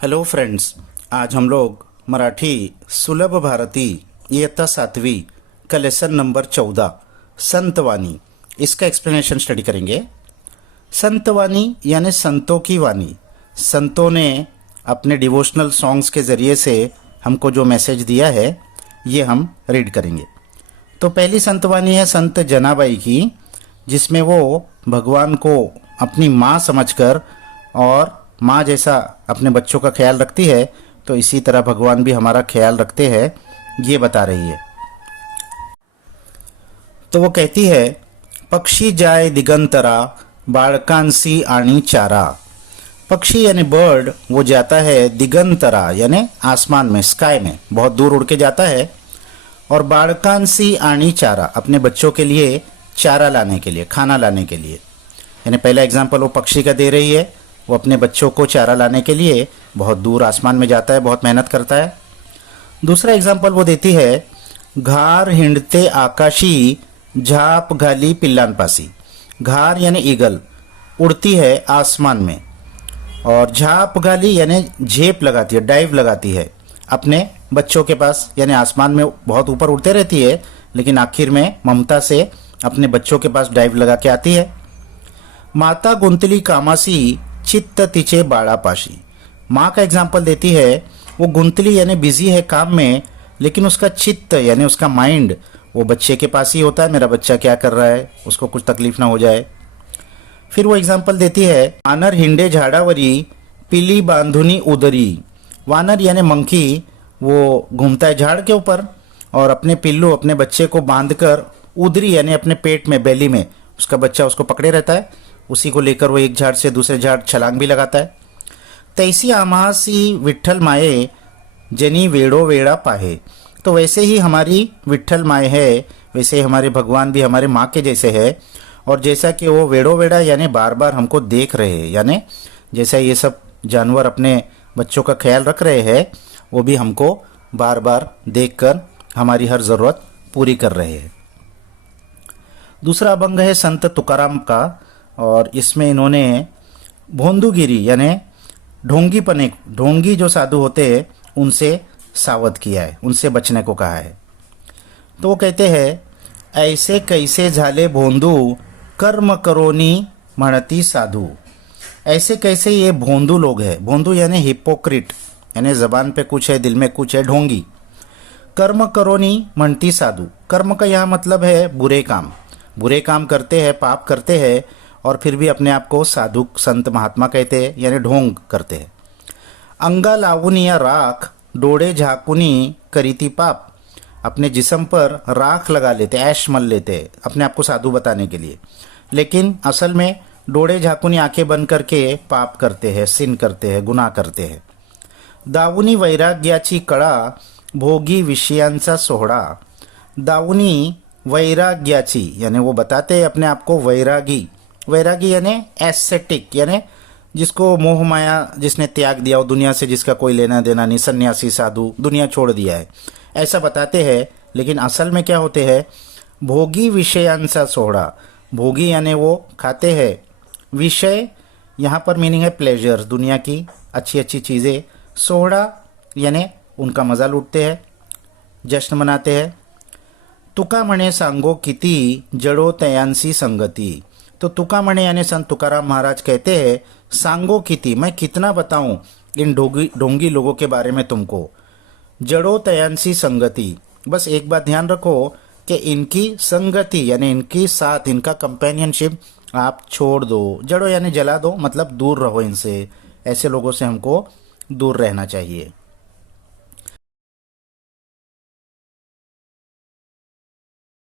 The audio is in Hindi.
हेलो फ्रेंड्स, आज हम लोग मराठी सुलभ भारती इयत्ता 7वीं का लेसन नंबर 14 संतवाणी इसका एक्सप्लेनेशन स्टडी करेंगे। संतवाणी यानी संतों की वाणी। संतों ने अपने डिवोशनल सॉन्ग्स के ज़रिए से हमको जो मैसेज दिया है ये हम रीड करेंगे। तो पहली संतवाणी है संत जनाबाई की, जिसमें वो भगवान को अपनी माँ समझकर और माँ जैसा अपने बच्चों का ख्याल रखती है, तो इसी तरह भगवान भी हमारा ख्याल रखते हैं, ये बता रही है। तो वो कहती है, पक्षी जाए दिगंतरा बाळकांसी आणि चारा। पक्षी यानी बर्ड वो जाता है दिगंतरा यानी आसमान में, स्काई में, बहुत दूर उड़ के जाता है। और बाळकांसी आणि चारा अपने बच्चों के लिए चारा लाने के लिए, खाना लाने के लिए। यानी पहला एग्जाम्पल वो पक्षी का दे रही है, वो अपने बच्चों को चारा लाने के लिए बहुत दूर आसमान में जाता है, बहुत मेहनत करता है। दूसरा एग्जाम्पल वो देती है, घार हिंडते आकाशी झाप घाली पिल्लांपासी। घार यानी ईगल उड़ती है आसमान में, और झाप घाली यानी झेप लगाती है, डाइव लगाती है अपने बच्चों के पास। यानी आसमान में बहुत ऊपर उड़ते रहती है, लेकिन आखिर में ममता से अपने बच्चों के पास डाइव लगा के आती है। माता गुंतली कामासी चित्त तिचे बाळापाशी। माँ का एग्जाम्पल देती है, वो गुंतली यानी बिजी है काम में, लेकिन उसका चित्त यानी उसका माइंड वो बच्चे के पास ही होता है, मेरा बच्चा क्या कर रहा है, उसको कुछ तकलीफ ना हो जाए। फिर वो एग्जाम्पल देती है, वानर हिंडे झाडावरी पिली बांधुनी उदरी। वानर यानी मंकी वो घूमता है झाड़ के ऊपर और अपने पिल्लू अपने बच्चे को बांधकर उदरी यानी अपने पेट में, बेली में उसका बच्चा उसको पकड़े रहता है, उसी को लेकर वो एक झाड़ से दूसरे झाड़ छलांग भी लगाता है। तैसी आमासी विठ्ठल माए जनी वेड़ो वेड़ा पाहे। तो वैसे ही हमारी विठ्ठल माए है, वैसे ही हमारे भगवान भी हमारे माँ के जैसे है। और जैसा कि वो वेड़ो वेड़ा यानी बार बार हमको देख रहे हैं, यानी जैसा ये सब जानवर अपने बच्चों का ख्याल रख रहे हैं, वो भी हमको बार बार देखकर हमारी हर ज़रूरत पूरी कर रहे हैं। दूसरा अभंग है संत तुकाराम का, और इसमें इन्होंने भोंदूगिरी यानी ढोंगी जो साधु होते हैं उनसे सावध किया है, उनसे बचने को कहा है। तो वो कहते हैं, ऐसे कैसे झाले भोंदू कर्म करोनी म्हणती साधु। ऐसे कैसे ये भोंदू लोग हैं। भोंदू यानी हिपोक्रिट, यानी जबान पे कुछ है दिल में कुछ है, ढोंगी। कर्म करोनी म्हणती साधु। कर्म का यहाँ मतलब है बुरे काम। बुरे काम करते हैं, पाप करते हैं, और फिर भी अपने आप को साधु संत महात्मा कहते हैं, यानी ढोंग करते हैं। अंगा लावुनी या राख डोड़े झाकुनी करीती पाप। अपने जिस्म पर राख लगा लेते, ऐश मल लेते हैं अपने आप को साधु बताने के लिए, लेकिन असल में डोड़े झाकुनी आंखें बंद करके पाप करते हैं, सिन करते हैं, गुनाह करते हैं। दावुनी वैराग्याची कळा भोगी विषयांचा सोहळा। दावुनी वैराग्याची यानी वो बताते हैं अपने आप को वैरागी। वैरागी यानी एस्थेटिक, यानी जिसको मोह माया जिसने त्याग दिया हो, दुनिया से जिसका कोई लेना देना नहीं, सन्यासी साधु, दुनिया छोड़ दिया है, ऐसा बताते हैं। लेकिन असल में क्या होते हैं, भोगी विषयांचा सोहड़ा। भोगी यानी वो खाते हैं, विषय यहाँ पर मीनिंग है प्लेजर, दुनिया की अच्छी अच्छी चीज़ें। सोहड़ा यानी उनका मज़ा लूटते हैं, जश्न मनाते हैं। तुका म्हणे सांगो किती जड़ो तयांसी संगति। तो तुका म्हणे यानी संत तुकाराम महाराज कहते हैं, सांगो किती, मैं कितना बताऊं इन ढोंगी लोगों के बारे में तुमको। जड़ो तयांसी संगति, बस एक बात ध्यान रखो कि इनकी संगति यानी इनकी साथ, इनका कंपेनियनशिप आप छोड़ दो। जड़ो यानी जला दो, मतलब दूर रहो इनसे। ऐसे लोगों से हमको दूर रहना चाहिए।